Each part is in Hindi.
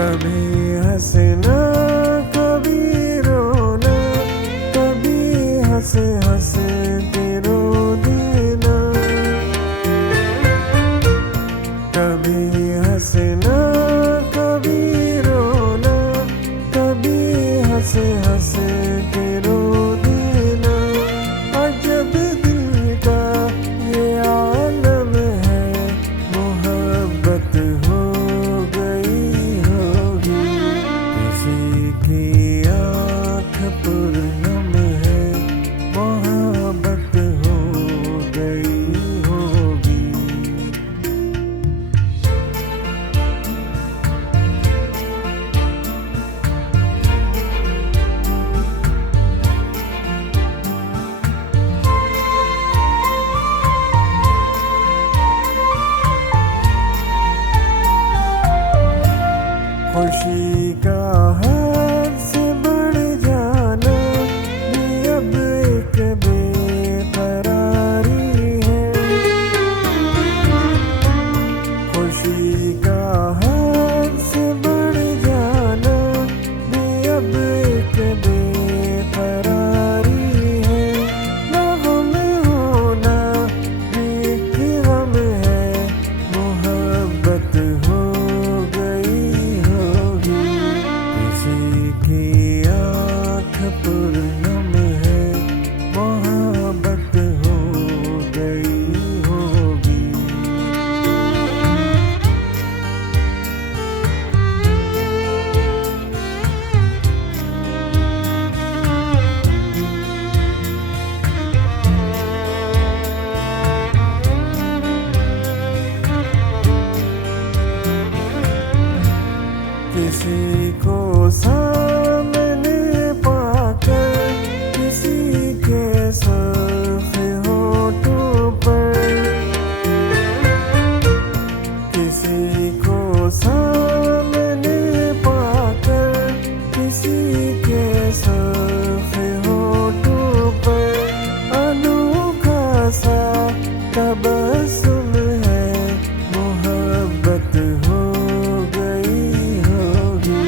कभी हंसना कभी रोना, कभी हंस हंस के रो देना। कभी हंसना कभी रोना, कभी हंस हंस के रो देना। अजब दिल का ये आलम है, मोहब्बत हो गई होगी। किसी की आँख पुरनम है, मोहब्बत हो गई होगी। खुशी का हद से बढ़ जाना भी अब एक बेकरारी है। खुशी का हद से बढ़ जाना भी अब एक बेकरारी है। ना हम होना भी एक गम है, मोहब्बत हो गई होगी। किसी की आँख पुरनम है, मोहब्बत हो गई होगी। किसी को सामने पाकर, किसी के सुर्ख होठों पर। किसी को सामने पाकर, किसी के सुर्ख होठों पर। अनोखा सा तबस्सुम है, मोहब्बत हो गई होगी।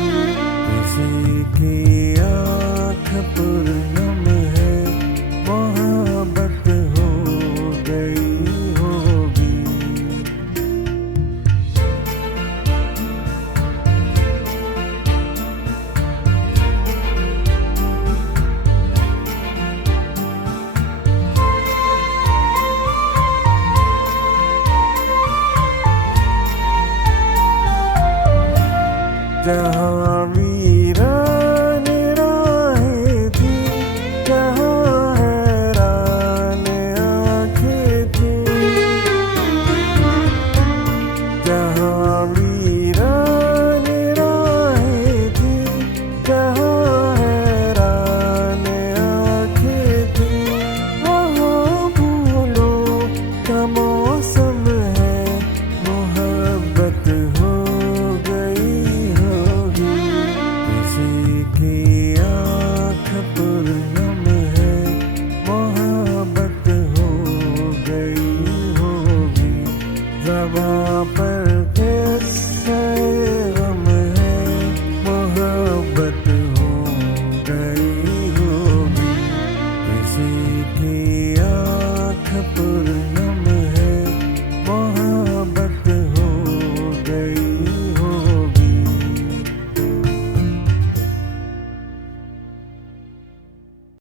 किसी की आँख पुरनम है, मोहब्बत हो गई होगी। जहाँ